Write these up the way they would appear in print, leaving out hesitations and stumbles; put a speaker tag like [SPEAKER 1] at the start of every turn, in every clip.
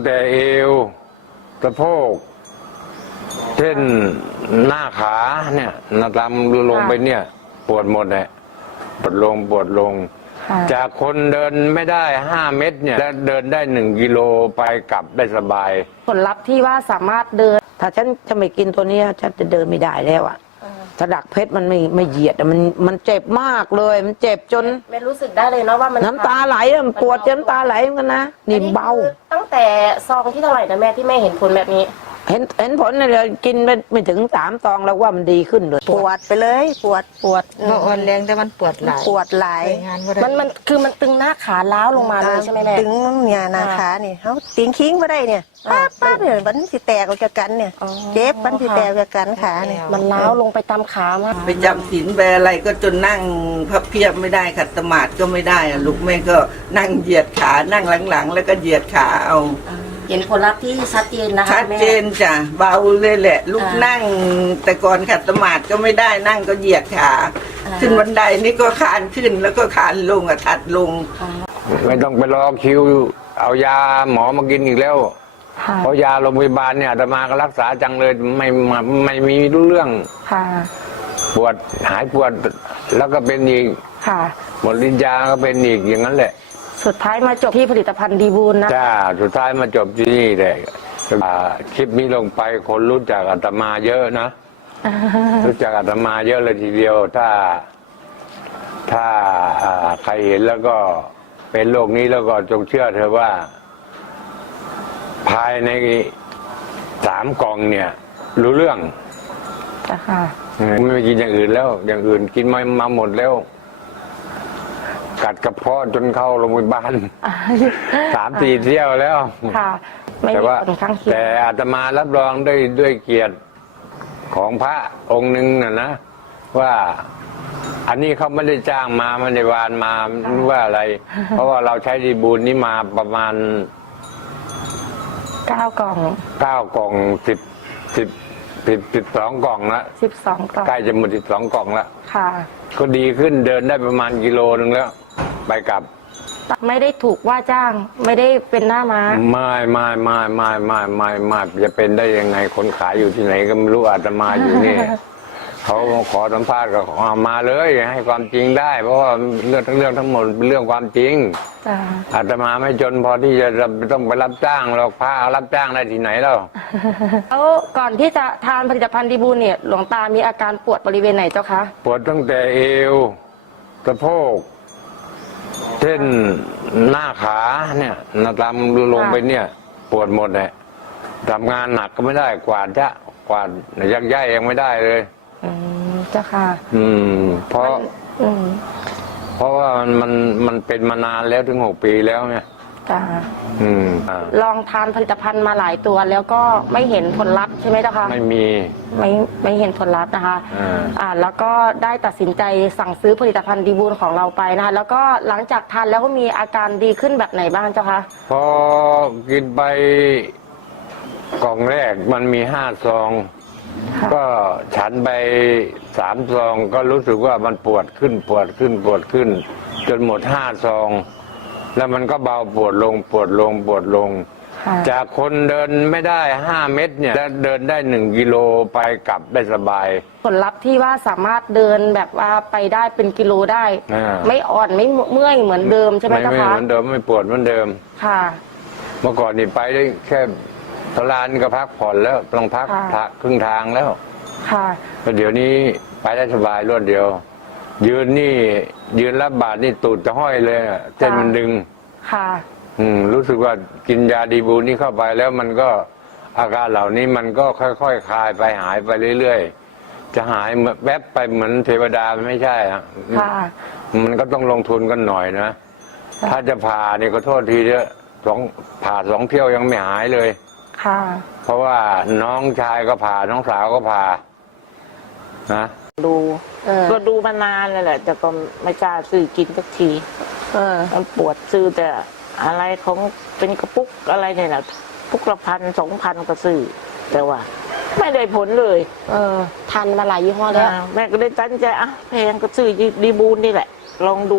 [SPEAKER 1] แต่เอวสะโพกเช่นหน้าขาเนี่ยนาตามลงไปเนี่ยปวดหมดเลยปวดลงจากคนเดินไม่ได้5 เมตรเนี่ยแล้วเดินได้1 กิโลไปกลับได้สบาย
[SPEAKER 2] ผลลัพธ์ที่ว่าสามารถเดิน
[SPEAKER 3] ถ้าฉันจะไม่กินตัวนี้ฉันจะเดินไม่ได้แล้วอ่ะถ้าดักเพชรมันไม่เหยียดมันเจ็บมากเลยมันเจ็บจน
[SPEAKER 2] ไม่รู้สึกได้เลยเนาะว่ามัน
[SPEAKER 3] น้ำตาไหลมันปวดจนน้ำตาไหลเหมือนกันนะนี่เบา
[SPEAKER 2] ตั้งแต่ซองที่เท่าไหร่นะแม่ที่แม่เห็นผลแบบนี้
[SPEAKER 3] เห็นผลเลยกินไม่ถึง3 ซองแล้วว่ามันดีขึ้นเลย
[SPEAKER 4] ปวดไปเลยปวด
[SPEAKER 5] อ่อนแรงแต่มันปวดหลาย
[SPEAKER 2] มันคือมันตึงหน้าขาล้าวลงมาเลยใช่ไหมแม่
[SPEAKER 4] ตึงเนี่ยหน้าขาเนี่ยเขาติงคิ้งมาได้เนี่ยป้าเนี่ยมันสิแตกออกจากกันเนี่ยเจ็บมันสิแตกออกจากกันขาเนี่ย
[SPEAKER 2] มันล้าวลงไปตามขามาก
[SPEAKER 6] ไปจำศีลไปอะไรก็จนนั่งพับเพียบไม่ได้ขัดสมาธิก็ไม่ได้ลูกแม่ก็นั่งเหยียดขานั่งหลังๆแล้วก็เหยียดขาเอา
[SPEAKER 2] เห็นผลลัพธ์ที่ชัดเจนนะคะ
[SPEAKER 6] ชัดเจนจ้ะเบาเลยแหละลูกนั่งแต่ก่อนขัดสมาธิก็ไม่ได้นั่งก็เหยียดขาขึ้นบันไดนี่ก็คานขึ้นแล้วก็คานลงถัดลง
[SPEAKER 1] ไม่ต้องไปรอคิวเอายาหมอมากินอีกแล้วเพราะยาโรงพยาบาลเนี่ยอาตมาก็รักษาจังเลยไม่มีรู้เรื่องปวดหายปวดแล้วก็เป็นอีกหมดลิ้นยาก็เป็นอีกอย่างนั้นแหละ
[SPEAKER 2] สุดท้ายมาจบที่ผลิตภัณฑ์ดีบูลนะ
[SPEAKER 1] จ้าสุดท้ายมาจบที่นี่เลยคลิปนี้ลงไปคนรู้จักอาตมาเยอะนะรู้จักอาตมาเยอะเลยทีเดียวถ้าใครเห็นแล้วก็เป็นโรคนี้แล้วก็จงเชื่อเธอว่าภายใน3 กล่องเนี่ยรู้เรื่องไม่กินอย่างอื่นแล้วอย่างอื่นกินมาหมดแล้วกัดกระเพาะจนเข้าโรงพยาบาล3-4 เที่ยวแล้วแต่ว่าแต่อาตมารับรองด้วยเกียรติของพระองค์หนึ่งนะว่าอันนี้เขาไม่ได้จ้างมาไม่ได้วานมาว่าอะไรเพราะว่าเราใช้ดีบูลนี้มาประมาณ
[SPEAKER 2] 9 กล่อง
[SPEAKER 1] 9 กล่อง12 กล่องละ
[SPEAKER 2] 12 กล่อง
[SPEAKER 1] ใกล้จะหมด12 กล่องละก็ดีขึ้นเดินได้ประมาณ1 กิโลแล้วไปกลับ
[SPEAKER 2] ไม่ได้ถูกว่าจ้างไม่ได้เป็นหน้าม้า
[SPEAKER 1] ไม่จะเป็นได้ยังไงคนขายอยู่ที่ไหนก็ไม่รู้อาตมาอยู่นี่เขาขอสัมภาษณ์ก็มาเลยให้ความจริงได้เพราะว่าเรื่องทั้งหมดเป็นเรื่องความจริงอาตมาไม่จนพอที่จะต้องไปรับจ้างหรอกพระรับจ้างได้ที่ไหนแล้ว
[SPEAKER 2] ก่อนที่จะทานผลิตภัณฑ์ดีบูลเนี่ยหลวงตามีอาการปวดบริเวณไหนเจ้าคะ
[SPEAKER 1] ปวดตั้งแต่เอวสะโพกเช่นหน้าขาเนี่ยนาตามลงไปเนี่ยปวดหมดเลยทำงานหนักก็ไม่ได้กวาดยักย้ายยังไม่ได้เลย
[SPEAKER 2] เจ้าค่ะ
[SPEAKER 1] เพราะว่ามันเป็นมานานแล้วถึง6 ปีแล้วไง
[SPEAKER 2] ลองทานผลิตภัณฑ์มาหลายตัวแล้วก็ไม่เห็นผลลัพธ์ใช่ไหมเจ้าค่ะไม่เห็นผลลัพธ์นะคะแล้วก็ได้ตัดสินใจสั่งซื้อผลิตภัณฑ์ดีบูลของเราไปนะคะแล้วก็หลังจากทานแล้วก็มีอาการดีขึ้นแบบไหนบ้างเจ้าคะ
[SPEAKER 1] พอกินไปกล่องแรกมันมี5 ซองก็ฉันไป3 ซองก็รู้สึกว่ามันปวดขึ้นจนหมด5 ซองแล้วมันก็เบาปวดลงจากคนเดินไม่ได้5 เมตรเนี่ยแล้วเดินได้1 กิโลไปกลับได้สบาย
[SPEAKER 2] ผลลัพธ์ที่ว่าสามารถเดินแบบว่าไปได้เป็นกิโลได้ไม่อ่อนไม่เมื่อยเหมือนเดิมใช่ไหมเจ้าคะ
[SPEAKER 1] ไม่เหมือนเดิมไม่ปวดเหมือนเดิมเมื่อก่อนนี่ไปได้แค่ตลาดก็พักผ่อนแล้วต้องพักครึ่งทางแล้วเดี๋ยวนี้ไปได้สบายรวดเดียวยืนรับบาตรนี่ตูดจะห้อยเลยเส้นมันดึงรู้สึกว่ากินยาดีบูลนี่เข้าไปแล้วมันก็อาการเหล่านี้มันก็ค่อยๆคลายไปหายไปเรื่อยๆจะหายแวบไปเหมือนเทวดาไม่ใช่มันก็ต้องลงทุนกันหน่อยนะถ้าจะผ่านี่ก็โทษทีเถอะผ่า2 เที่ยวยังไม่หายเลยเพราะว่าน้องชายก็ผ่าน้องสาวก็ผ่านะ
[SPEAKER 5] ก็ดูมานานเลยแหละแต่ก็ไม่กล้าซื้อกินสักทีมันปวดซื้อแต่อะไรของเป็นกระปุกอะไรเนี่ยนะปุกละ1,000-2,000ก็ซื้อแต่ว่าไม่ได้ผลเลย
[SPEAKER 2] ทานมาหลายยี่ห้อแล้ว
[SPEAKER 5] แม่ก็เลยตั้งใจแพงก็ซื้อดีบูลนี่แหละลองดู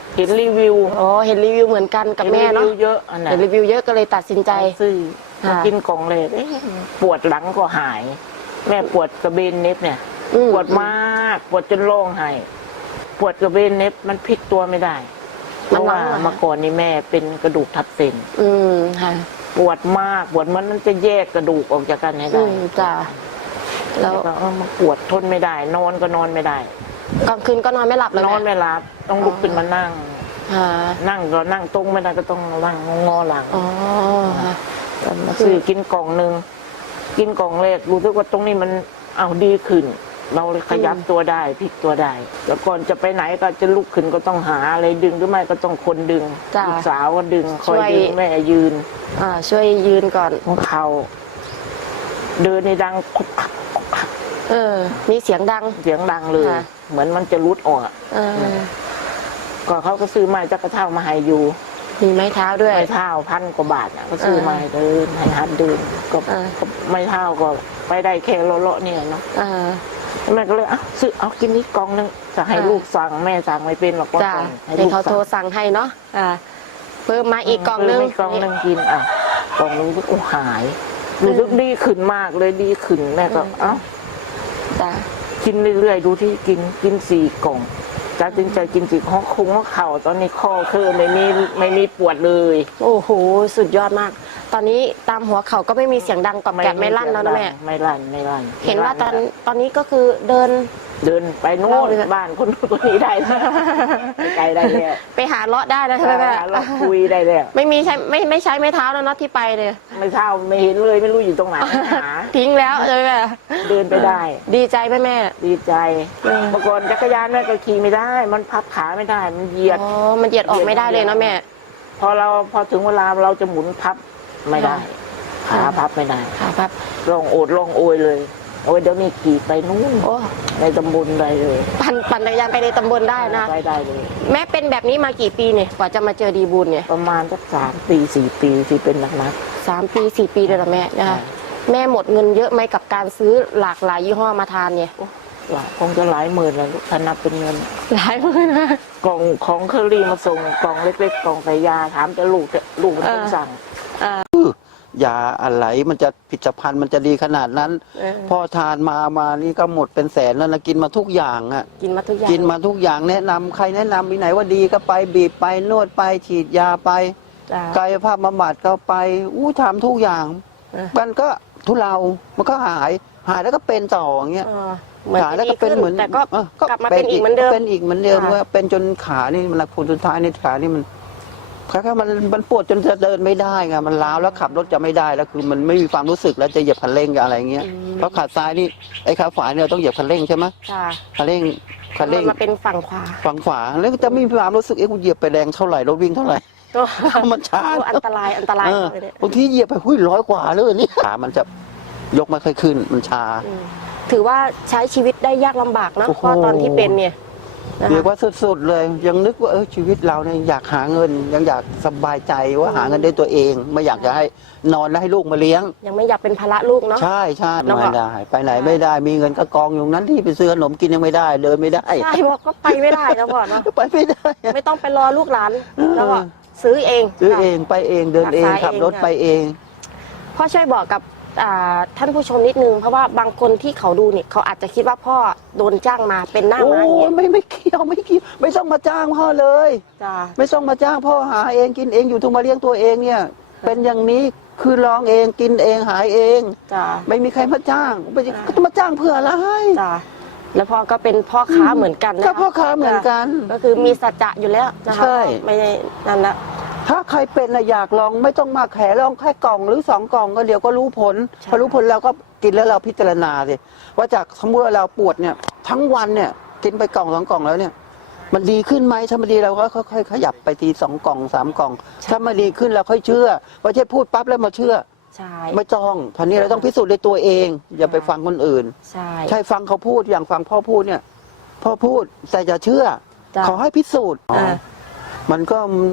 [SPEAKER 5] เห็นรีวิว
[SPEAKER 2] อ๋อเห็นรีวิวเหมือนกันกับแม่เนาะ
[SPEAKER 5] ห็รีวิวเยอะอันนั้
[SPEAKER 2] เห็น
[SPEAKER 5] น
[SPEAKER 2] รีวิวเยอะก็เลยตัดสินใจ
[SPEAKER 5] ซื้อ
[SPEAKER 2] ค่ะ
[SPEAKER 5] มากินกล่องเลยเอ๊ะปวดหลังก็หาย แม่ปวดกระเบนเน็บเนี่ย
[SPEAKER 2] อืม
[SPEAKER 5] ปวดมากปวดจนร้องไห้ปวดกระเบนเน็บมันพลิกตัวไม่ได้เพราะว่าเมื่อก่อนนี่แม่เป็นกระดูกทับเส้น
[SPEAKER 2] อืมค่ะ
[SPEAKER 5] ปวดมากปวดมันจะแยกกระดูกออกจากกันให้
[SPEAKER 2] อื
[SPEAKER 5] ได้
[SPEAKER 2] มจ้ะแล้
[SPEAKER 5] แล้ว วก็มาปวดทนไม่ได้ นอนก็นอนไม่ได้
[SPEAKER 2] กลางคืนก็นอนไม่หลับเลย
[SPEAKER 5] นอน
[SPEAKER 2] แม่
[SPEAKER 5] ไม่หลับต้องลุกขึ้นมานั่ง
[SPEAKER 2] ค่ะ
[SPEAKER 5] นั่งก็นั่งตรงไม่ได้ก็ต้องนั่งงอหลัง
[SPEAKER 2] อ๋อค่ะ
[SPEAKER 5] มาซื้อกินกล่องหนึ่งกินกล่องแรกรู้สึกว่าตรงนี้มันเอาดีขึ้น เราเลยขยับตัวได้พลิกตัวได้แล้วก่อนจะไปไหนก็จะลุกขึ้นก็ต้องหาอะไรดึงหรือไม่ก็ต้องคนดึง
[SPEAKER 2] จ้ะ
[SPEAKER 5] ลูกสาวก็ดึงคอย
[SPEAKER 2] ช่วย
[SPEAKER 5] ดึงแม่ยืน
[SPEAKER 2] ช่วยยืนก่อน
[SPEAKER 5] ของเขาเดินในดังคุกคัก
[SPEAKER 2] มีเสียงดัง
[SPEAKER 5] เสียงดังเลย
[SPEAKER 2] ค่ะ
[SPEAKER 5] เหมือนมันจะรุดออกอะ
[SPEAKER 2] เออ
[SPEAKER 5] ก็เขาก็ซื้อไม้จักระเท่ามาให้อยู่
[SPEAKER 2] มีไม้เท้าด้วย
[SPEAKER 5] ไม้เท่า1,000 กว่าบาทนะก็ซื้อมาให้เดินให้หัดเดินก็
[SPEAKER 2] อ่า
[SPEAKER 5] ก็ไม้เท่าก็ไปได้แค่เลาะๆเนี่ยเนาะ
[SPEAKER 2] อ่า
[SPEAKER 5] แม่ก็เลยซื้อเอากินนี้กล่องนึงจะให้
[SPEAKER 2] อ่า
[SPEAKER 5] ลูกสั่งแม่สั่งไม่เป็นหรอกว่า
[SPEAKER 2] จ้ะ
[SPEAKER 5] กล่องให้
[SPEAKER 2] เป็น
[SPEAKER 5] ลูก
[SPEAKER 2] เขาโทร
[SPEAKER 5] สั่ง
[SPEAKER 2] สั่งให้เนาะเพิ่มมาอีกกล่องนึง
[SPEAKER 5] ซื้กล่องนึงกินกล่องนึงก็หายรู้สึกดีขึ้นมากเลยดีขึ้นแม่ก็
[SPEAKER 2] จ้ะ
[SPEAKER 5] กินเรื่อยๆดูที่กิน4 กล่องจะจึงใจกิน4ข้อคุ้งข้อเข่าตอนนี้ข้อคือไม่มีปวดเลย
[SPEAKER 2] โอ้โหสุดยอดมาก ตอนนี้ตามหัวเขาก็ไม่มีเสียงดังกรอบแกรบไม่ลั่นแล้วนะแม่
[SPEAKER 5] ไม่ลั่นไม่ลั่น
[SPEAKER 2] เห็นว่าตอนนี้ก็คือเดิน
[SPEAKER 5] เดินไปโน่
[SPEAKER 2] เล่า
[SPEAKER 5] น
[SPEAKER 2] เลย
[SPEAKER 5] บ้านคนนู้นคนนี้ได้แล้วไปไกลได้แล้ว
[SPEAKER 2] ไปหาเลาะได้แล้วใช่ไหมแม่
[SPEAKER 5] เราคุยได้แล้ว
[SPEAKER 2] ไม่มีใช้ไม่ใช้ไม้เท้าแล้วเนาะที่ไปเลย
[SPEAKER 5] ไม่เท่าไม่เห็นเลยไม่รู้อยู่ตรงไหนหา
[SPEAKER 2] ทิ้งแล้วใช่ไหมแม่
[SPEAKER 5] เดินไปได้
[SPEAKER 2] ดีใจไหมแม่
[SPEAKER 5] ดีใจเมื่อก่อนจักรยานแม่ก็ขี่ไม่ได้ มันพับขาไม่ได้ มันเหยียด
[SPEAKER 2] อ๋อมันเหยียดออกไม่ได้เลยเนาะแม่
[SPEAKER 5] พอถึงเวลาเราจะหมุนพับไม่ได้ ขาพับไม่ได้
[SPEAKER 2] ค่ะครับ
[SPEAKER 5] ลองโอดลองโอยเลยโอ้ยเดี๋ยวนี้ขี่ไปนู่น
[SPEAKER 2] โอ้
[SPEAKER 5] ในตำบลได้เลย
[SPEAKER 2] ปั่นจักรยานไปในตำบลได้นะ
[SPEAKER 5] ไปได้เลย
[SPEAKER 2] แม่เป็นแบบนี้มากี่ปีเนี่ยกว่าจะมาเจอดีบุญเนี่ย
[SPEAKER 5] ประมาณสัก3 ปี 4 ปีที่เป็นหนัก
[SPEAKER 2] 3 ปี 4 ปีเลยเหรอแม่นะคะแม่หมดเงินเยอะไหมกับการซื้อหลากหลายยี่ห้อมาทานเนี่ย
[SPEAKER 5] ๆคงจะหลายหมื่นแล้วลูกถ้านับเป็นเงิน
[SPEAKER 2] หลายหมื่นนะ
[SPEAKER 5] กล่องของเคอรี่มาส่งกล่องเล็กๆกล่องใส่ยาถามจะลูกมันต้องสั่ง
[SPEAKER 7] ยาอะไรมันจะผลิตภัณฑ์มันจะดีขนาดนั้น พอทานมานี่ก็หมดเป็นแสนแล้วนะกินมาทุกอย่างอ่ะ
[SPEAKER 2] กินมาทุกอย่าง
[SPEAKER 7] กินมาทุกอย่างแนะนำใครแนะนำมีไหนว่าดีก็ไปบีบไปนวดไปฉีดยาไป
[SPEAKER 2] จ้ะ
[SPEAKER 7] กายภาพบำบัดก็ไปทำทุกอย่าง
[SPEAKER 2] เออ
[SPEAKER 7] มันก็ทุเลามันก็หายแล้วก็เป็นต่ออย่างเงี้ย
[SPEAKER 2] เหมือน
[SPEAKER 7] หาย
[SPEAKER 2] จะ
[SPEAKER 7] แล้ว
[SPEAKER 2] ดี
[SPEAKER 7] ก็เป็น
[SPEAKER 2] ขึ้น
[SPEAKER 7] เหมือน
[SPEAKER 2] แต่ก็ กลับมาเป็นอีกเหมือนเดิม
[SPEAKER 7] เป็นอีกเหมือนเดิม
[SPEAKER 2] ค่ะ
[SPEAKER 7] ว่าเป็นจนขานี่มันผลสุดท้ายในขานี่มันคล้ายๆมันปวดจนจะเดินไม่ได้ไงมันล้าวแล้วขับรถจะไม่ได้แล้วคือมันไม่มีความรู้สึกแล้วจะเหยียบคันเร่งกับอะไรเงี้ยเพราะขาซ้ายนี่ไอ้ขาขวาเนี่ยเราต้องเหยียบคันเร่งใช่ไหม
[SPEAKER 2] จ้ะ
[SPEAKER 7] คันเร่ง
[SPEAKER 2] มันมาเป็นฝั่งขวา
[SPEAKER 7] ฝั่งขวาแล้วก็จะไม่มีความรู้สึกกูเหยียบไปแรงเท่าไหร่เราวิ่งเท่าไหร่ มันช้า
[SPEAKER 2] โอ้อันตรายอันตราย
[SPEAKER 7] เออ
[SPEAKER 2] เลยเนี่ย
[SPEAKER 7] บางทีเหยียบไป100 กว่าเลยนี่ขามันจะยกไม่ค่อยขึ้นมันชา
[SPEAKER 2] ถือว่าใช้ชีวิตได้ยากลำบากเนอะ
[SPEAKER 7] โอ้โห
[SPEAKER 2] เพราะตอนที่เป็นเนี่ยนะคะ
[SPEAKER 7] เรียกว่าสุดๆเลยยังนึกว่าชีวิตเราเนี่ยอยากหาเงินยังอยากสบายใจว่าหาเงินได้ตัวเอง ไม่อยากจะให้นอนแล้วให้ลูกมาเลี้ยง
[SPEAKER 2] ยังไม่อยากเป็นภาระลูกเนาะ
[SPEAKER 7] ใช่ใช่
[SPEAKER 2] แล้วก็
[SPEAKER 7] ไม่ได้ไปไหนไม่ได้มีเงินก็กองอยู่นั้นที่ไปซื้อขนมกินยังไม่ได้เดินไม่ได้
[SPEAKER 2] ใช่บอกก็ไปไม่ได้นะพ่อเนาะ
[SPEAKER 7] ไปไม่ได้
[SPEAKER 2] ไม่ต้องไปรอลูกหลานแล้วก็ซื้อเอง
[SPEAKER 7] ซื้อเองไปเองเดินเอง
[SPEAKER 2] รักษา
[SPEAKER 7] ขับรถ
[SPEAKER 2] เอง
[SPEAKER 7] ไปเอง
[SPEAKER 2] พ่อช่วยบอกกับท่านผู้ชมนิดนึงเพราะว่าบางคนที่เขาดูเนี่ยเขาอาจจะคิดว่าพ่อโดนจ้างมาเป็นหน้า
[SPEAKER 7] โอ้
[SPEAKER 2] ม้าอย่างเงี้ย
[SPEAKER 7] ไม่เกี่ยวไม่ต้องมาจ้างพ่อเลย
[SPEAKER 2] จ้า
[SPEAKER 7] ไม่ต้องมาจ้างพ่อหาเองกินเองอยู่ทุกมาเลี้ยงตัวเองเนี่ย เป็นอย่างนี้คือลองเองกินเองหายเอง
[SPEAKER 2] จ้า
[SPEAKER 7] ไม่มีใครมาจ้างก็ต้องมาจ้างเพื่ออะไร
[SPEAKER 2] จ้าแล้วพ่อก็เป็นพ่อค้าเหมือนกันนะ
[SPEAKER 7] ก็พ่อค้าเหมือนกัน
[SPEAKER 2] ก็คือมีสัจจะอยู่แล้วนะคะ
[SPEAKER 7] ใช่
[SPEAKER 2] ไม่ได้นั่นละ
[SPEAKER 7] ถ้าใครเป็นน่ะอยากลองไม่ต้องมาแขลองแค่กล่องหรือ2 กล่องก็เดี๋ยวก็รู้ผล
[SPEAKER 2] ใช่
[SPEAKER 7] พอรู้ผลเราก็กินแล้วเราพิจารณาสิว่าจากสมมติว่าเราปวดเนี่ยทั้งวันเนี่ยกินไปกล่อง2 กล่องแล้วเนี่ยมันดีขึ้นไหมถ้ามันดีเราก็ค่อยๆขยับไปที2 กล่อง3 กล่องถ้ามันดีขึ้นเราค่อยเชื่อไม่ใช่พูดปั๊บแล้วมาเชื่อ
[SPEAKER 2] ใช่
[SPEAKER 7] ไม่ต้องทีนี้เราต้องพิสูจน์ในตัวเอง อย่าไปฟังคนอื่น
[SPEAKER 2] ใช่
[SPEAKER 7] ใช่ฟังเขาพูดอย่างฟังพ่อพูดเนี่ยพ่อพูดแต่จะเชื่อ
[SPEAKER 2] จ้ะ
[SPEAKER 7] ขอให้พิสูจน์
[SPEAKER 2] อ่า
[SPEAKER 7] มันก็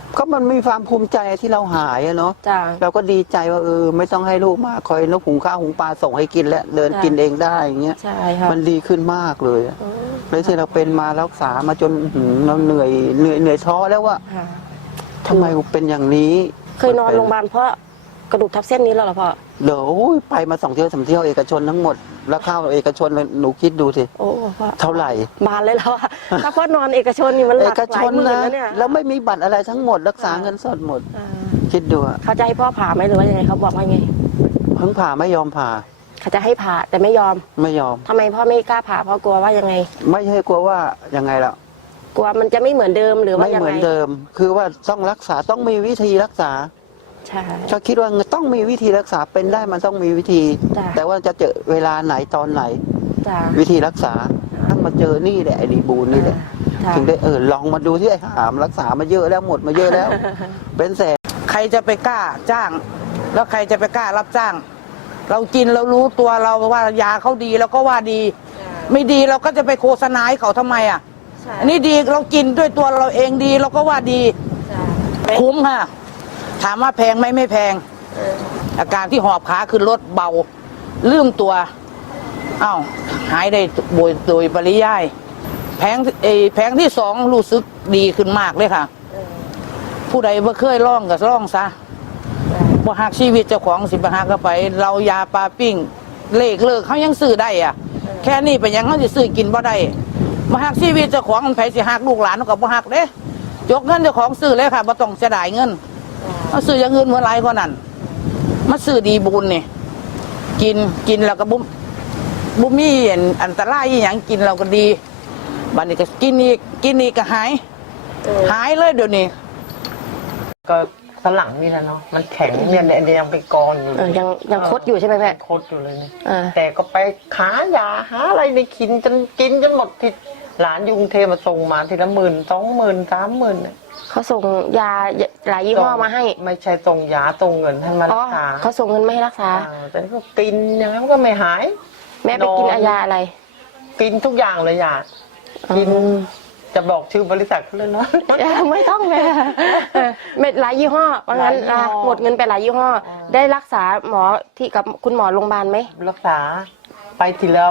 [SPEAKER 7] ก็มันมีความภูมิใจที่เราหายอะเนาะ
[SPEAKER 2] จ้ะ
[SPEAKER 7] เราก็ดีใจว่าไม่ต้องให้ลูกมาคอยนกหุงข้าวหุงปลาส่งให้กินแล้วเดินกินเองได้อย่างเงี้ย
[SPEAKER 2] ใช่ค่ะ
[SPEAKER 7] มันดีขึ้นมากเลยอะเลยที่เราเป็นมารักษามาจนเราเหนื่อยท้อแล้วว่า
[SPEAKER 2] ค่ะ
[SPEAKER 7] ทำไมกูเป็นอย่างนี้
[SPEAKER 2] เคยนอนโรงพยาบาลเพราะกระดูกทับเส้นนี้แล้วเหรอพ่อ
[SPEAKER 7] เดี๋ยวไปมา2 เที่ยว 3 เที่ยวเอกชนทั้งหมดแล้วเข้าเอกชนเลยหนูคิดดูสิ
[SPEAKER 2] โอ้พ่อ
[SPEAKER 7] เท่าไหร่
[SPEAKER 2] บานเลยแล้วอะถ้าพ่อนอนเอกชนนี่มันห
[SPEAKER 7] เอ
[SPEAKER 2] ลัก
[SPEAKER 7] ก
[SPEAKER 2] ห
[SPEAKER 7] ช
[SPEAKER 2] ลาย
[SPEAKER 7] น
[SPEAKER 2] หมื่น
[SPEAKER 7] นะ
[SPEAKER 2] แล้วเนี่ย
[SPEAKER 7] แล้วไม่มีบัตรอะไรทั้งหมดรักษาเงินสดหมด
[SPEAKER 2] อ่า
[SPEAKER 7] คิดดูอะ
[SPEAKER 2] เขาจะให้พ่อผ่าไหมหรือว่ายังไงเขาบอกว่าไง
[SPEAKER 7] เพิ่งผ่าไม่ยอมผ่า
[SPEAKER 2] เขาจะให้ผ่าแต่ไม่ยอม
[SPEAKER 7] ไม่ยอม
[SPEAKER 2] ทำไมพ่อไม่กล้าผ่าเพราะกลัวว่ายังไง
[SPEAKER 7] ไม่ใช่กลัวว่ายังไงล่ะ
[SPEAKER 2] กลัวมันจะไม่เหมือนเดิมหรือว่า
[SPEAKER 7] ไม่
[SPEAKER 2] ยัง
[SPEAKER 7] เหมื
[SPEAKER 2] ไง
[SPEAKER 7] อนเดิม คือว่าต้องรักษาต้องมีวิธีรักษา
[SPEAKER 2] ใช่
[SPEAKER 7] ถ้าคิดว่าต้องมีวิธีรักษาเป็นได้มันต้องมีวิธี
[SPEAKER 2] จ้ะ
[SPEAKER 7] แต่ว่าจะเจอเวลาไหนตอนไหน
[SPEAKER 2] จ้ะ
[SPEAKER 7] วิธีรักษาต้องมาเจอนี่แหละไอ้ดีบูนนี่แหละ
[SPEAKER 2] จ้ะ
[SPEAKER 7] ถึงได้ลองมาดูที่ไอ้หามรักษามาเยอะแล้วหมดมาเยอะแล้ว เป็นแสน
[SPEAKER 8] ใครจะไปกล้าจ้าง แล้วใครจะไปกล้ารับจ้าง เรากินเรารู้ตัวเราว่ายาเขาดีเราก็ว่าดี ไม่ดีเราก็จะไปโฆษณาให้เขาทำไมอ่ะอันนี้ดีเรากินด้วยตัวเราเองดีเราก็ว่าดีคุ้มค่ะ ถามว่าแพงไหมไม่แพง อาการที่หอบขาขึ้นรถเบา ลืมตัวอ้าวหายได้โดยปริยายแผงที่ 2รู้สึกดีขึ้นมากเลยค่ะ ผู้ใดบ่เคยล่องก็ล่องซะบ่หักชีวิตเจ้าของสิบ่หักก็ไป เรายาปลาปิ้งเลิกเขายังซื้อได้อ่ะ แค่นี้เป็นหยังเขาสิซื้อกินบ่ได้บ่หักชีวิตเจ้าของมันไผสิหักลูกหลานเขาก็บ่หักเด้ยกเงินเจ้าของซื้อเลยค่ะบ่ต้องเสียดายเงินเอาซื้ออย่างอื่นเมื่อไรก็นั่นมาซื้อดีบุญนี่กินแล้วก็บุมีอันตรายอหย่างกินเราก็ดีบัดนี้ก็กินอีกก็หายเลยเดี๋ยวนี้
[SPEAKER 9] ก็สลังนี่แหละเนาะมันแข็งเนี่ยยังเป็นกรอยู่
[SPEAKER 2] ยังคดอยู่ใช่ไหมแม่
[SPEAKER 9] โคตรอยู่เลยเนี่ย
[SPEAKER 2] อ่า
[SPEAKER 9] แต่ก็ไปหายาหาอะไรในกินจนหมดที่หลานยุงเทมาส่งมาทีละ10,000 20,000 30,000เนี่ย
[SPEAKER 2] เขาส่งยาหลายยี่ห้อมาให้
[SPEAKER 9] ไม่ใช่ส่งยาส่งเงินให้มา
[SPEAKER 2] อ๋อ
[SPEAKER 9] รักษา
[SPEAKER 2] เขาส่งเงินมาให้รักษา
[SPEAKER 9] แต่ก็กินอย่างนั้นก็ไม่หาย
[SPEAKER 2] แม่ไปกินยาอะไร
[SPEAKER 9] กินทุกอย่างเลยยากิน
[SPEAKER 2] อืม
[SPEAKER 9] จะบอกชื่อบริษัทเขาเลยเนาะ
[SPEAKER 2] ไม่ต้องแม่เม็ดหลายยี่ห้อว่างั้น
[SPEAKER 9] หลายยี่ห้อ
[SPEAKER 2] หมดเงินไปหลายยี่ห้อ ได้รักษาหมอที่กับคุณหมอโรงพยาบาลไหม
[SPEAKER 9] รักษาไปทีละ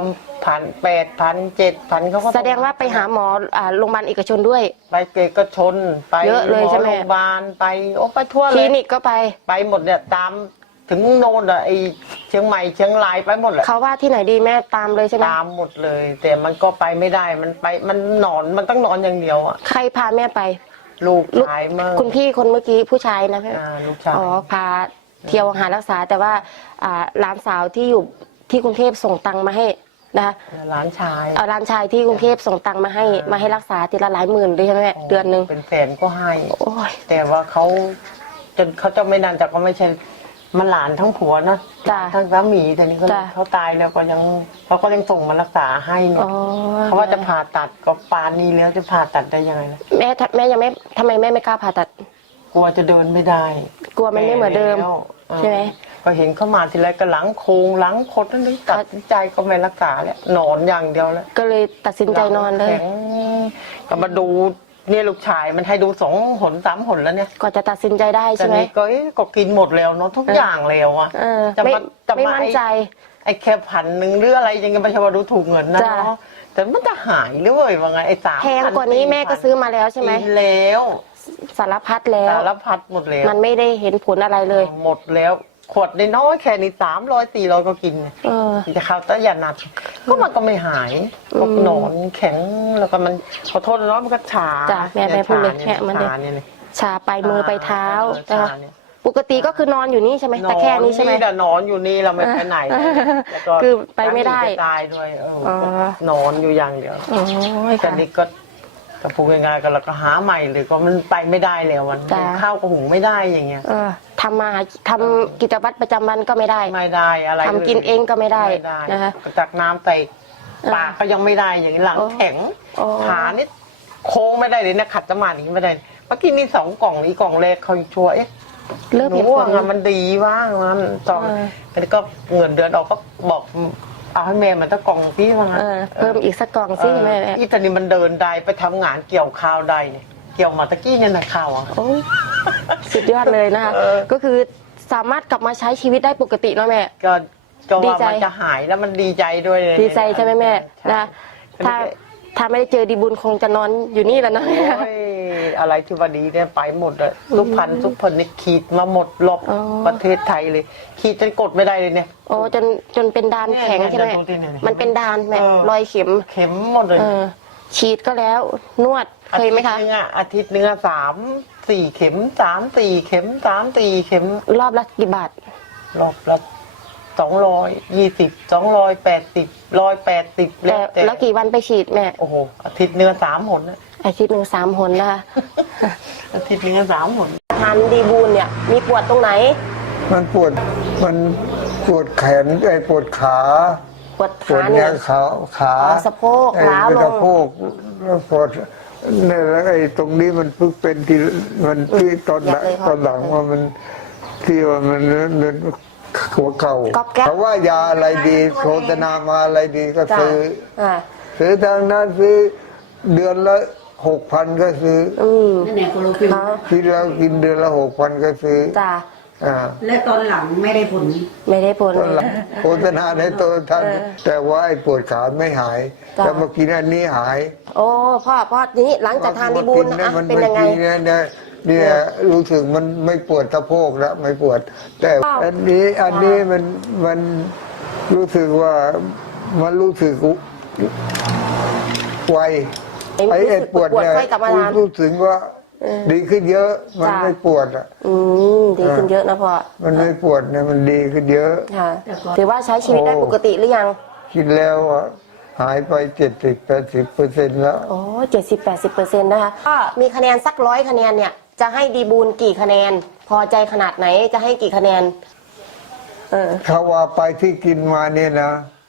[SPEAKER 9] 8,000 7,000เขาก็
[SPEAKER 2] แสดงว่าไปหาหมอโรงพยาบาลเอกชนด้วย
[SPEAKER 9] ไปเกกชนไป
[SPEAKER 2] เยอะเลยใช่ไหม
[SPEAKER 9] โรงพยาบาลไปไปทั่ว
[SPEAKER 2] ค
[SPEAKER 9] เล
[SPEAKER 2] ลิ
[SPEAKER 9] ย
[SPEAKER 2] นิกก็ไป
[SPEAKER 9] ไปหมดเนี่ยตามถึงโน่นอะไอเชียงใหม่เชียงรายไปหมดแหละ
[SPEAKER 2] เขาว่าที่ไหนดีแม่ตามเลยใช่ไหม
[SPEAKER 9] ตามหมดเลย แต่มันก็ไปไม่ได้มันนอนมันต้องนอนอย่างเดียวอะ
[SPEAKER 2] ใครพาแม่ไป
[SPEAKER 9] ลูกชายเมื่อ
[SPEAKER 2] คุณพี่คนเมื่อกี้ผู้ชายนะแม่
[SPEAKER 9] ลูกชาย
[SPEAKER 2] อ๋อพาเที่ยวหารักษาแต่ว่าหลานสาวที่อยู่ที่กรุงเทพส่งตังค์มาให้นะคะ
[SPEAKER 9] หลานชาย
[SPEAKER 2] หลานชายที่กรุงเทพส่งตังค์มาให้รักษาทีละหลายหมื่นด้วยใช่ไหมแม่เดือนหนึง
[SPEAKER 9] เป็นแสนก็ให้
[SPEAKER 2] โอ้ย
[SPEAKER 9] แต่ว่าเขาจนเขาจะไม่นานแต่ก็ไม่ใช่มันหลานทั้งผัวนะ
[SPEAKER 2] จ้ะ
[SPEAKER 9] ทั้งสามีแต่นี่ก็
[SPEAKER 2] จ้ะ
[SPEAKER 9] เขาตายแล้วก็ยังเขาก็ยังส่งมารักษาให้เนี่
[SPEAKER 2] อ๋
[SPEAKER 9] ย
[SPEAKER 2] อ
[SPEAKER 9] เขาว่าจะผ่าตัดก็ปานนี้แล้วจะผ่าตัดได้ยังไงล่ะ
[SPEAKER 2] แม่ยังไม่ทำไมแม่ไม่กล้าผ่าตัด
[SPEAKER 9] กลัวจะเดินไม่ได้
[SPEAKER 2] กลัวมันไม่เหมือนเดิม
[SPEAKER 9] แล้ว
[SPEAKER 2] ใช่ไหม
[SPEAKER 9] พอเห็นเขามาทีไรก็หลังโคงหลังคดนั่นนี่ตัดสินใจก็ไม่รักษาแล้วนอนอย่างเดียวแล้ว
[SPEAKER 2] ก็เลยตัดสินใจนอนเลย
[SPEAKER 9] แข็งก็มาดูเนี่ยลูกชายมันให้ดู2 หน 3 หนแล้วเนี่ย
[SPEAKER 2] ก็จะตัดสินใจได้
[SPEAKER 9] แต่
[SPEAKER 2] ใช่ไหม
[SPEAKER 9] นี่ก็ก็กินหมดแล้วเนาะทุกอย่างแล้วอะ
[SPEAKER 2] เออ
[SPEAKER 9] จะ
[SPEAKER 2] ไม่
[SPEAKER 9] มาจะ
[SPEAKER 2] ไม่
[SPEAKER 9] มา
[SPEAKER 2] มั่นใจ
[SPEAKER 9] ไอ้แค่1,000หรืออะไรยังไงไม่ใช่ว่าดูถูกเงินนะ
[SPEAKER 2] จ้ะ
[SPEAKER 9] เนาะแต่มันจะหายหรือเว้ยว่าไงไอ้3,000
[SPEAKER 2] แพงกว่านี้แม่ก็ซื้อมาแล้วใช่ไหม
[SPEAKER 9] กินแล้ว
[SPEAKER 2] สารพัดแล้ว
[SPEAKER 9] สารพัดหมดแล้ว
[SPEAKER 2] มันไม่ได้เห็นผลอะไรเลย
[SPEAKER 9] หมดแล้วขวดน้อยๆแค่นี้300 400ก็กินเนี่ย
[SPEAKER 2] เออ
[SPEAKER 9] จะเข้าแต่ยานัดก็มันก็ไม่หายก็นอนแข็งแล้วก็มันขอโทษนะมันก็ชา
[SPEAKER 2] จ้ะแม่พูดเลยแม่มันเลย
[SPEAKER 9] ชาเนี่ย
[SPEAKER 2] ชาไปมือไปเท้า
[SPEAKER 9] ชา
[SPEAKER 2] นะคะ
[SPEAKER 9] เนี่ย
[SPEAKER 2] ปกติก็คือนอนอยู่นี่ใช่ไหมแต่แค่นี้ใช่ไหม
[SPEAKER 9] นอนอยู่นี่เราไม่ไปไหนแล้วก็
[SPEAKER 2] คือไปไม่ได้
[SPEAKER 9] ตายด้วย
[SPEAKER 2] อ๋อ
[SPEAKER 9] นอนอยู่อย่างเดียว
[SPEAKER 2] โอ้ย
[SPEAKER 9] แต่
[SPEAKER 2] ค่ะ
[SPEAKER 9] นี่ก็พูดง่ายๆก็เราก็หาใหม่เลยก็มันไปไม่ได้แล้วมัน
[SPEAKER 2] จ้ะ
[SPEAKER 9] ข้าวก็หุงไม่ได้อย่างเงี้ย
[SPEAKER 2] เออทำกิจวัตรประจำวันก็ไม่ได้
[SPEAKER 9] ไม่ได้อะไร
[SPEAKER 2] ทำกินเองก็ไม่ได้
[SPEAKER 9] ไม่ได้
[SPEAKER 2] นะคะ
[SPEAKER 9] ตักน้ำใส่ปากก็ยังไม่ได้อย่างนี้หลัง
[SPEAKER 2] โอ้
[SPEAKER 9] แข็ง
[SPEAKER 2] โอ้
[SPEAKER 9] ขานี่โค้งไม่ได้เลยนะขัดสมาธิไม่ได้เมื่อกี้นี่2 กล่องนี้กล่องเล็กเขาชัวร์เอ๊ะ
[SPEAKER 2] เริ่ม
[SPEAKER 9] หนู
[SPEAKER 2] เห็นผ
[SPEAKER 9] ว่า
[SPEAKER 2] ล
[SPEAKER 9] มันดีว่างมันตอน
[SPEAKER 2] เออ
[SPEAKER 9] แล้วก็เงินเดือนออกก็บอกเอาให้แม่มันตะกล่องพี่ว่างั้น
[SPEAKER 2] เพิ่มอีกสักกล่องสิแม่
[SPEAKER 9] อีตอนนี้มันเดินได้ไปทำงานเกี่ยวข้าวได้เนี่ยเกี่ยวมาตะกี้เนี่ยนะข่าวอ่ะ
[SPEAKER 2] โอ้สุดยอดเลยนะคะก็คือสามารถกลับมาใช้ชีวิตได้ปกติเนาะแม่
[SPEAKER 9] ก็
[SPEAKER 2] ดีใจ
[SPEAKER 9] ว่ามันจะหายแล้วมันดีใจด้วยเลย
[SPEAKER 2] ดีใจใช่ไหมแม่นะถ้าไม่ได้เจอดีบุญคงจะนอนอยู่นี่แล้วนะ
[SPEAKER 9] โอ้ยอะไรที่ว่าดีเนี่ยไปหมดเลยทุกพันนี่ขีดมาหมดรอบ
[SPEAKER 2] อ๋อ
[SPEAKER 9] ประเทศไทยเลย ขีดจนกดไม่ได้เลยเนี่ย
[SPEAKER 2] โอ้จนเป็นดานแข็งใช่ไหม
[SPEAKER 9] เนี่ยดูสิเนี่ย
[SPEAKER 2] มันเป็นดานแม่
[SPEAKER 9] เออ
[SPEAKER 2] รอยเข็ม
[SPEAKER 9] เข็มหมดเลย
[SPEAKER 2] ฉีดก็แล้วนวดเคยไหมคะ
[SPEAKER 9] อาทิตย์หนึงอะ3-4 เข็ม3-4 เข็ม3-4 เข็ม
[SPEAKER 2] รอบละกี่บาท
[SPEAKER 9] รอบละ220 280 180แล้วแต่
[SPEAKER 2] แล้วกี่วันไปฉีดแม่
[SPEAKER 9] โอ้โหอาทิตย์หนึงอะ3 หนนะ
[SPEAKER 2] อาทิตย์หนึ่ง3 หนนะคะ
[SPEAKER 9] อาทิตย์หนึงอะ3 หน
[SPEAKER 2] ทานดีบูนเนี่ยมีปวดตรงไหน
[SPEAKER 10] มันปวดแขนปวดขา
[SPEAKER 2] ปวด
[SPEAKER 10] ปว
[SPEAKER 2] ขา
[SPEAKER 10] ด
[SPEAKER 2] เนี่
[SPEAKER 10] เนี่ย ยขา
[SPEAKER 2] อ๋อสะโพกล้าวลง
[SPEAKER 10] สะโพกแล้วปวดเนี่ยแล้วตรงนี้มันเพิ่งเป็นที่มันที่ตอนหลัง
[SPEAKER 2] อยากเลยค่ะ
[SPEAKER 10] ตอนหลังว่ามันที่ว่ามันหัวเข่า
[SPEAKER 2] ก๊อบแก๊บ
[SPEAKER 10] เขาว่ายาอะไรดีโฆษณามาอะไรดีก็
[SPEAKER 2] จ้ะ
[SPEAKER 10] ซื้อ
[SPEAKER 2] อ่า
[SPEAKER 10] ซื้อทางนั้นซื้อเดือนละ6,000ก็ซื้อ
[SPEAKER 2] อ๋อ
[SPEAKER 10] ที่เรากินเดือนละ6,000ก็ซื้อ
[SPEAKER 2] จ้า
[SPEAKER 3] และตอนหลังไม่ได้ผล
[SPEAKER 2] ไม่ได้ผล
[SPEAKER 10] ตอนหลังโฆษณาในโทรทัศน์แต่ว่าไอ้ปวดขาไม่หาย
[SPEAKER 2] จ้ะ
[SPEAKER 10] แล้วมากินอันนี้หาย
[SPEAKER 2] โอ้พ่อนี้หลังจากทานดีบูนนะ
[SPEAKER 10] มั
[SPEAKER 2] เป็นยังไง
[SPEAKER 10] เนี่ยรู้สึกมันไม่ปวดสะโพกแล้วไม่ปวด แต่
[SPEAKER 2] อ้าว
[SPEAKER 10] อันนี้มันรู้สึกว่ามันรู้สึกไวไอ้ปวดเนี่ย
[SPEAKER 2] ไข้กลับมาทาน
[SPEAKER 10] รู้สึกว่าดีขึ้นเยอะมัน
[SPEAKER 2] จ้ะ
[SPEAKER 10] ไม่ปวดอ่ะ
[SPEAKER 2] ดีขึ้นเยอะนะพ่อ
[SPEAKER 10] มันไม่ปวดเนี่ยมันดีขึ้นเยอะ
[SPEAKER 2] ค่ะถือว่าใช้ชีวิตได้ปกติหรือยัง
[SPEAKER 10] กินแล้วอะหายไป70-80%แล้ว
[SPEAKER 2] โอ้70-80%นะคะก็มีคะแนนสัก100 คะแนนเนี่ย จะให้ดีบูนกี่คะแนน พอใจขนาดไหนจะให้กี่คะแนน
[SPEAKER 10] ถ้าว่าไปที่กินมาเนี่ยนะ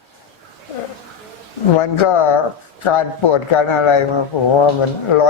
[SPEAKER 10] มันก็การปวดการอะไรมาผมว่ามัน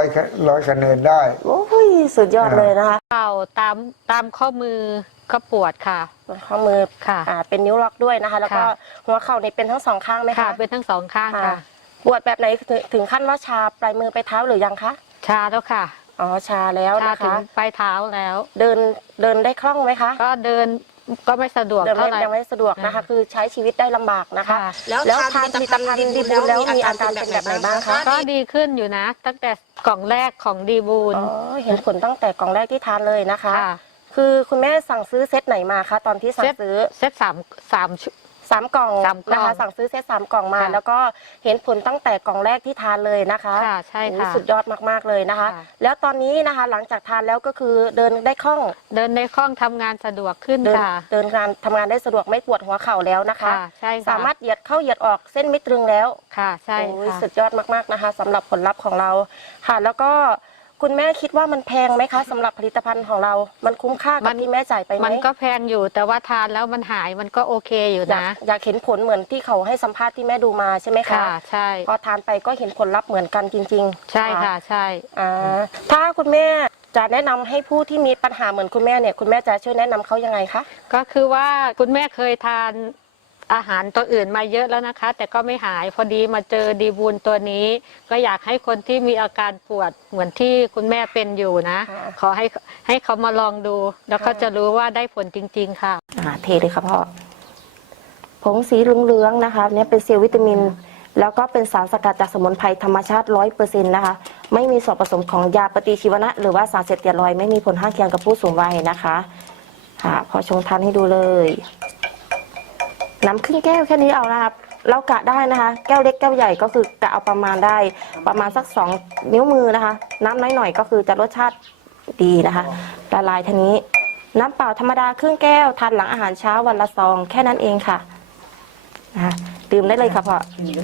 [SPEAKER 10] 100 คะแนนได้
[SPEAKER 2] โอ้ยสุดยอดเลยนะคะ
[SPEAKER 11] เข่าตามข้อมือก็ปวดค่ะ
[SPEAKER 2] ข้อมือ
[SPEAKER 11] ค่ะ
[SPEAKER 2] เป็นนิ้วล็อกด้วยนะคะ แล้วก็
[SPEAKER 11] ค่ะ
[SPEAKER 2] หัวเข่านี่เป็นทั้ง2 ข้างไหม
[SPEAKER 11] ค่ะ
[SPEAKER 2] คะ
[SPEAKER 11] เป็นทั้ง2 ข้าง
[SPEAKER 2] ค่ะ
[SPEAKER 11] ค่ะ
[SPEAKER 2] ปวดแบบไหนถึงขั้นว่าชาปลายมือไปเท้าหรือยังคะ
[SPEAKER 11] ชาแล้วค่ะ
[SPEAKER 2] อ๋อชาแล้ว
[SPEAKER 11] ชา
[SPEAKER 2] นะ
[SPEAKER 11] ถึง
[SPEAKER 2] คะ
[SPEAKER 11] ปลายเท้าแล้ว
[SPEAKER 2] เดินได้คล่องไหมคะ
[SPEAKER 11] ก็เดินก็ไม่สะดวก
[SPEAKER 2] เดิน
[SPEAKER 11] เท่าไหร่
[SPEAKER 2] ยังไม่สะดวกนะคะ คือใช้ชีวิตได้ลำบากนะคะ
[SPEAKER 11] ค่ะ
[SPEAKER 2] แล้วทานผลิตภัณฑ์ดีบูนแล้วมีอาการเป็นแบบไหนบ้างคะ
[SPEAKER 11] ก็ดีขึ้นอยู่นะ ตั้งแต่กล่องแรกของดีบูล
[SPEAKER 2] อ๋อเห็นผลตั้งแต่กล่องแรกที่ทานเลยนะคะ
[SPEAKER 11] ค่ะ
[SPEAKER 2] คือคุณแม่สั่งซื้อเซตไหนมาคะตอนที่สั่งซื้อ
[SPEAKER 11] เซต3 ชุด
[SPEAKER 2] 3 กล่อง
[SPEAKER 11] 3 กล่อง
[SPEAKER 2] นะคะสั่งซื้อเซต3 กล่องมา
[SPEAKER 11] ค่ะ
[SPEAKER 2] แล้วก็เห็นผลตั้งแต่กล่องแรกที่ทานเลยนะคะ
[SPEAKER 11] ค่ะใช่ค่ะ
[SPEAKER 2] โอ้สุดยอดมากๆเลยนะคะ
[SPEAKER 11] ค่ะ
[SPEAKER 2] แล้วตอนนี้นะคะหลังจากทานแล้วก็คือเดินได้คล่อง
[SPEAKER 11] เดินในคล่องทำงานสะดวกขึ้น
[SPEAKER 2] เดิน
[SPEAKER 11] ค่ะ
[SPEAKER 2] เดินงานทำงานได้สะดวกไม่ปวดหัวเข่าแล้วนะคะ
[SPEAKER 11] ค่ะใช่ค่ะ
[SPEAKER 2] สามารถเหยียดเข้าเหยียดออกเส้นไม่ตรึงแล้ว
[SPEAKER 11] ค่ะใช่
[SPEAKER 2] โอ้ย
[SPEAKER 11] ค่ะ
[SPEAKER 2] สุดยอดมากๆนะคะสำหรับผลลัพธ์ของเราค่ะ แล้วก็คุณแม่คิดว่ามันแพงไหมคะสำหรับผลิตภัณฑ์ของเรา มันคุ้มค่ากับที่แม่จ่ายไปไหม
[SPEAKER 11] มันก็แพงอยู่แต่ว่าทานแล้วมันหายมันก็โอเคอยู่
[SPEAKER 2] อยาก
[SPEAKER 11] นะ
[SPEAKER 2] อยากเห็นผลเหมือนที่เขาให้สัมภาษณ์ที่แม่ดูมาใช่ไหมคะ
[SPEAKER 11] ค่ะใช่
[SPEAKER 2] พอทานไปก็เห็นผลลัพธ์เหมือนกันจริงๆ
[SPEAKER 11] ใช่ค่ะใช่
[SPEAKER 2] ถ้าคุณแม่จะแนะนำให้ผู้ที่มีปัญหาเหมือนคุณแม่เนี่ยคุณแม่จะช่วยแนะนำเขายังไงคะ
[SPEAKER 11] ก็คือว่าคุณแม่เคยทานอาหารตัวอื่นมาเยอะแล้วนะคะ แต่ก็ไม่หายพอดีมาเจอดีบูลตัวนี้ ก็อยากให้คนที่มีอาการปวดเหมือนที่คุณแม่เป็นอยู่นะ
[SPEAKER 2] ค่ะ
[SPEAKER 11] ขอให้เขามาลองดู แล้วเขาจะรู้ว่าได้ผลจริง ๆ ค่ะ
[SPEAKER 2] เทเลยค่ะพ่อผงสีเหลืองๆนะคะเนี่ยเป็นเซลล์วิตามิน แล้วก็เป็นสารสกัดจากสมุนไพรธรรมชาติ 100% นะคะไม่มีส่วนผสมของยาปฏิชีวนะหรือว่าสารเสพติดไม่มีผลข้างเคียงกับผู้สูงวัยนะคะพอชงทานให้ดูเลยน้ำครึ่งแก้วแค่นี้เอานะครับเรากะได้นะคะแก้วเล็กแก้วใหญ่ก็คือกะเอาประมาณได้ประมาณสัก2 นิ้วมือนะคะน้ำน้อยหน่อยก็คือจะรสชาติดีนะคะละลายทีนี้น้ำเปล่าธรรมดาครึ่งแก้วทานหลังอาหารเช้าวันละซองแค่นั้นเองค่ะดื่มได้เลยค่ะพ่อ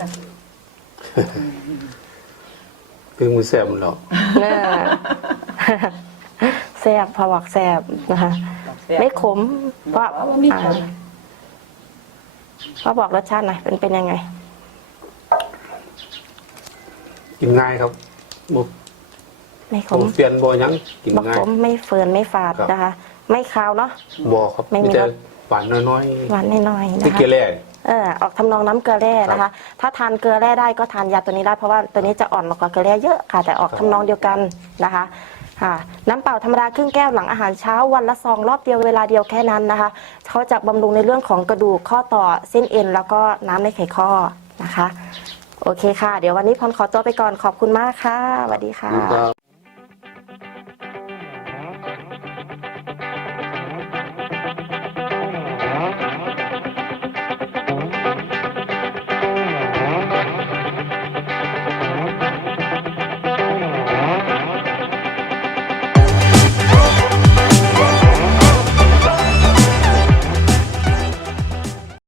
[SPEAKER 12] คือมือแสบมันหรอก
[SPEAKER 2] แซ่บพอบอกแซ่บนะคะไม่ขมเพราะบอกรสชาติหน่อยเป็นยังไง
[SPEAKER 12] กินง่ายครับบุ
[SPEAKER 2] ไม่ข
[SPEAKER 12] ผม มเปลี่ยนบ่อยังกิน
[SPEAKER 2] บอก
[SPEAKER 12] ง่าย
[SPEAKER 2] ขมไม่เฟิร์นไม่ฝาด
[SPEAKER 12] ครับ
[SPEAKER 2] นะคะ ไม่คาวเนาะ
[SPEAKER 12] บ่อครับ
[SPEAKER 2] ไม่มี
[SPEAKER 12] แต่
[SPEAKER 2] รส
[SPEAKER 12] หวานน้อยๆ
[SPEAKER 2] หวานน้อยๆ
[SPEAKER 12] ที่
[SPEAKER 2] นะคะ
[SPEAKER 12] เกลือแร่
[SPEAKER 2] ออกทำนองน้ำเกลือแร่นะคะ ถ้าทานเกลือแร่ได้ก็ทานยาตัวนี้ได้เพราะว่าตัวนี้จะอ่อนกว่าเกลือแร่เยอะค่ะ แต่ออกทำนองเดียวกันนะคะค่ะน้ำเปล่าธรรมดาครึ่งแก้วหลังอาหารเช้าวันละ2 รอบเดียวเวลาเดียวแค่นั้นนะคะเขาจะบำรุงในเรื่องของกระดูกข้อต่อเส้นเอ็นแล้วก็น้ำในไขข้อนะคะโอเคค่ะ เดี๋ยววันนี้พรขอตัวไปก่อนขอบคุณมากค่ะสวัสดีค่ะ